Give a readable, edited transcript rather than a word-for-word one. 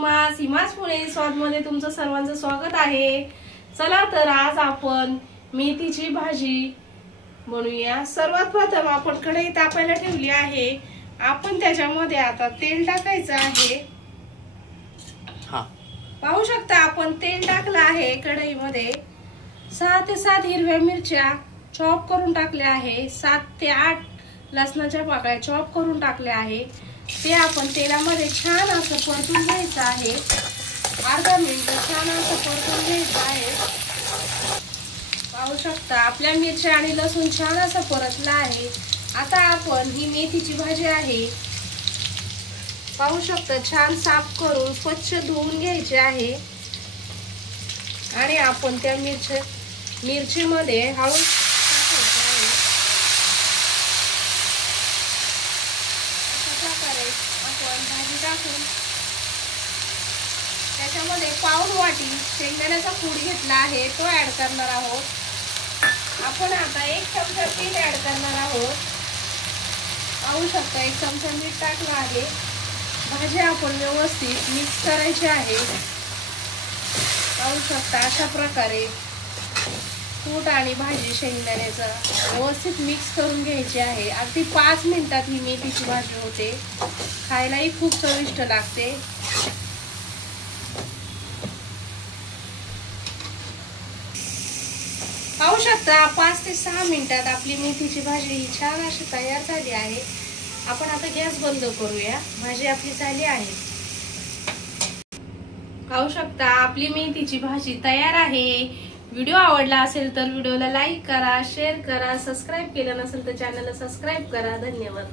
सीमास पुणे स्वादमध्ये तुमचं सर्वांचं स्वागत आहे। चला तर आज आपण मेथीची भाजी बनवूया। सर्वात प्रथम आपण कढई तापायला ठेवली आहे। आपण त्याच्यामध्ये आता तेल टाकायचं आहे। पाहू शकता आपण तेल टाकलं आहे। कढईमध्ये 6 ते 7 हिरव्या मिरच्या चॉप करून टाकल्या आहे। 7 ते 8 लसणाच्या पाकळ्या चॉप करून टाकल्या आहे। ते आपण तेलामध्ये छान असं परतून घ्यायचं आहे। अर्धा मिनिट छान असं परतून घ्यायचं आहे। पाहू शकता आपल्या मिरच्या आणि लसूण छान असं परतला आहे। आता आपण ही मेथीची भाजी आहे। पाहू शकता छान साफ करून स्वच्छ धुवून घ्यायचे आहे आणि आपण त्या मिरचीमध्ये हळद टाकायची आहे। अशा प्रकारे आपण भाजी टाकून त्याच्यामध्ये पाऊण वाटी शेंगदाण्याचा कूट घेतला आहे, तो ऍड करणार आहोत। आपण आता 1 चमचा तेल ऍड करणार आहोत। पाहू शकता 1 चमचा मीठ टाकलं आहे। भाजी आपण व्यवस्थित मिक्स करायची आहे। पाहू शकता अशा प्रकारे कूट आणि भाजी शेंगदाण्याचं व्यवस्थित मिक्स करून घ्यायची आहे। अगदी 5 मिनिटात ही मेथीची भाजी होते। खायलाही खूप चविष्ट लागते। पाहू शकता 5 ते 6 मिनिटात आपली मेथीची भाजी ही छान अशी तयार झाली आहे। आपण आता गॅस बंद करूया। भाजी आपली झाली आहे। पाहू शकता आपली मेथीची भाजी तयार आहे। व्हिडिओ आवडला असेल तर व्हिडिओला लाईक करा, शेअर करा, सबस्क्राइब केलं नसेल तर चॅनलला सबस्क्राइब करा। धन्यवाद।